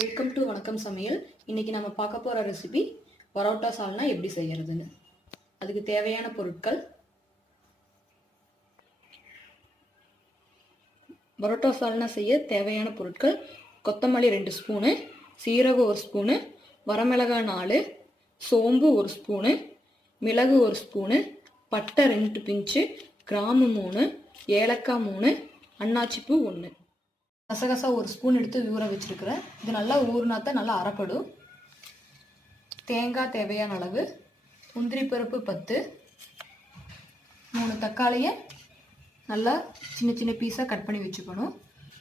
Welcome to வணக்கம் சமையல். இன்னைக்கு நம்ம பார்க்க போகிற ரெசிபி பரோட்டா சால்னா எப்படி செய்யறதுன்னு. அதுக்கு தேவையான பொருட்கள்: பரோட்டா சால்னா செய்ய தேவையான பொருட்கள்: கொத்தமல்லி 2 ஸ்பூனு, சீரகம் 1 ஸ்பூனு, வரமிளகாய் 4, சோம்பு 1 ஸ்பூனு, மிளகு 1 ஸ்பூனு, பட்டை 2 பிஞ்சு, கிராம்பு 3, ஏலக்காய் 3, அன்னாச்சிப்பூ 1. கசகசா 1 ஸ்பூன் எடுத்து ஊற வச்சுருக்கிறேன். இது நல்லா ஊறினாத்தான் நல்லா அரைப்படும். தேங்காய் தேவையான அளவு, முந்திரி பருப்பு 10, 3 தக்காளியை நல்லா சின்ன சின்ன பீஸாக கட் பண்ணி வச்சுக்கணும்.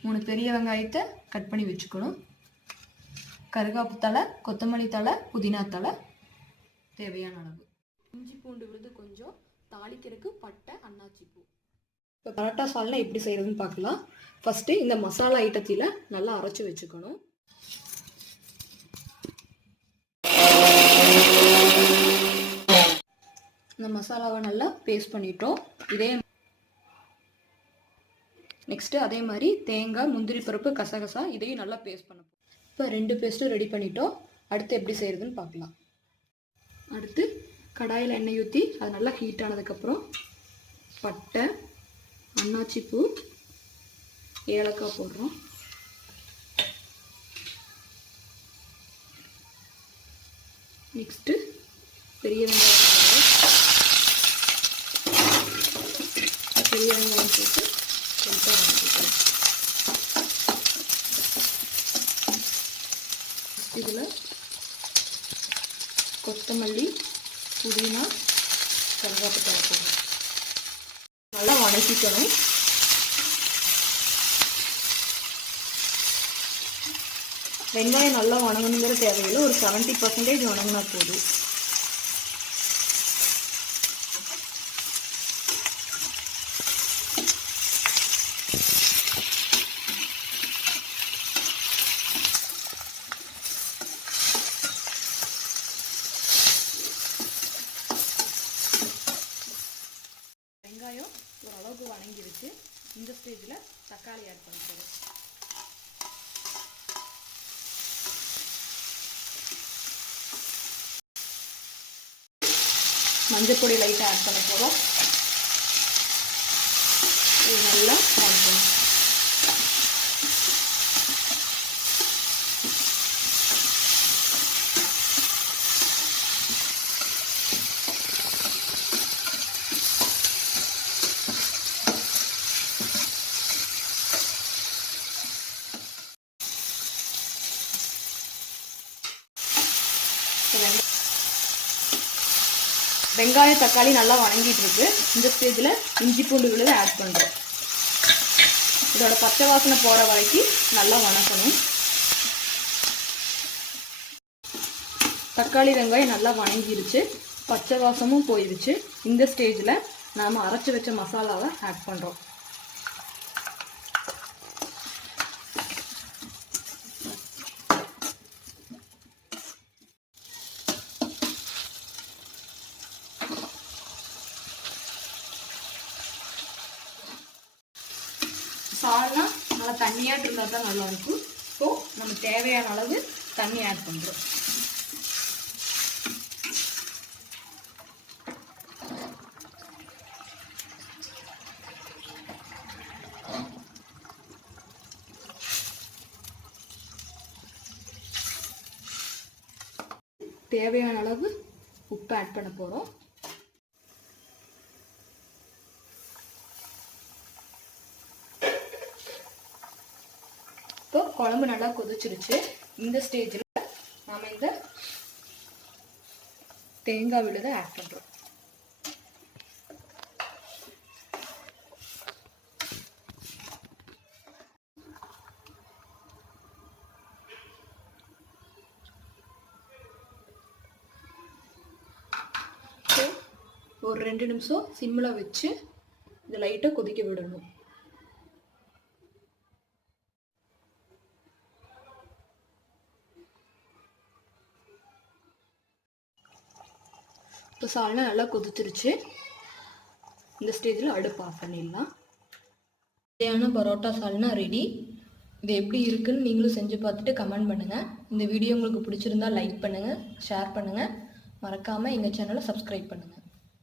3 பெரிய வெங்காயத்தை கட் பண்ணி வச்சுக்கணும். கருகாப்பு தழை, கொத்தமல்லி தழை, புதினா தழை தேவையான அளவு. இஞ்சி பூண்டு விழுது கொஞ்சம், தாளிக்கிறதுக்கு பட்டை, அன்னாச்சிப்பூ. இப்போ பரோட்டா சால்னா எப்படி செய்யறதுன்னு பார்க்கலாம். ஃபர்ஸ்ட் இந்த மசாலா ஐட்டத்தில நல்லா அரைச்சு வச்சுக்கணும். இந்த மசாலாவை நல்லா பேஸ்ட் பண்ணிட்டோம். நெக்ஸ்ட் அதே மாதிரி தேங்காய், முந்திரி பருப்பு, கசகசா இதையும் நல்லா பேஸ்ட் பண்ணணும். இப்போ 2 பேஸ்ட்டும் ரெடி பண்ணிட்டோம். அடுத்து எப்படி செய்யறதுன்னு பார்க்கலாம். அடுத்து கடாயில் எண்ணெய் ஊற்றி அது நல்லா ஹீட் ஆனதுக்கப்புறம் பட்டை, அன்னாச்சிப்பூ, ஏலக்காய் போடுறோம். நெக்ஸ்ட்டு பெரிய வெங்காயம் போட்டு கொஞ்சம் வதக்கிக்கலாம். இதில் கொத்தமல்லி, புதினா, கருவேப்பிலை போடுறோம். நல்லா வதக்கிக்கணும். வெங்காயம் நல்லா வணங்கணுங்கிற தேவையில்லை, ஒரு 70% வணங்கினா போதும். வெங்காயம் ஓரளவுக்கு வணங்கிருச்சு. இந்த ஸ்டேஜில் தக்காளி ஆட் பண்ணிக்கிறோம். மஞ்சள் பொடி லைட்டாக ஆட் பண்ண போகிறோம். இது நல்லா வதக்கணும். வெங்காயம் தக்காளி நல்லா வணங்கிட்டு இருக்கு. இந்த ஸ்டேஜில் இஞ்சி பூண்டு விழுது ஆட் பண்ணுறோம். இதோட பச்சை வாசனை போகிற வரைக்கும் நல்லா வணக்கணும். தக்காளி வெங்காயம் நல்லா வணங்கிருச்சு, பச்சை வாசமும் போயிடுச்சு. இந்த ஸ்டேஜில் நாம் அரைச்சி வச்ச மசாலாவை ஆட் பண்ணுறோம். சால்னா நல்லா தண்ணியாக இருந்தால் தான் நல்லாயிருக்கும். ஸோ நம்ம தேவையான அளவு தண்ணி ஆட் பண்ணுறோம். தேவையான அளவு உப்பு ஆட் பண்ண போகிறோம். இப்போ குழம்பு நல்லா கொதிச்சிருச்சு. இந்த ஸ்டேஜில் நாம் இந்த தேங்காய் விழுதை ஆட் பண்ணுறோம். ஒரு 2 நிமிஷம் சிம்மில் வச்சு இதை லைட்டாக கொதிக்க விடணும். இப்போ சால்னா நல்லா கொதிச்சிருச்சு. இந்த ஸ்டேஜில் அடுப்பு ஆஃப் பண்ணிடலாம். தேவையான பரோட்டா சால்னா ரெடி. இது எப்படி இருக்குன்னு நீங்களும் செஞ்சு பார்த்துட்டு கமெண்ட் பண்ணுங்கள். இந்த வீடியோ உங்களுக்கு பிடிச்சிருந்தா லைக் பண்ணுங்கள், ஷேர் பண்ணுங்கள். மறக்காமல் எங்கள் சேனலை சப்ஸ்கிரைப் பண்ணுங்கள்.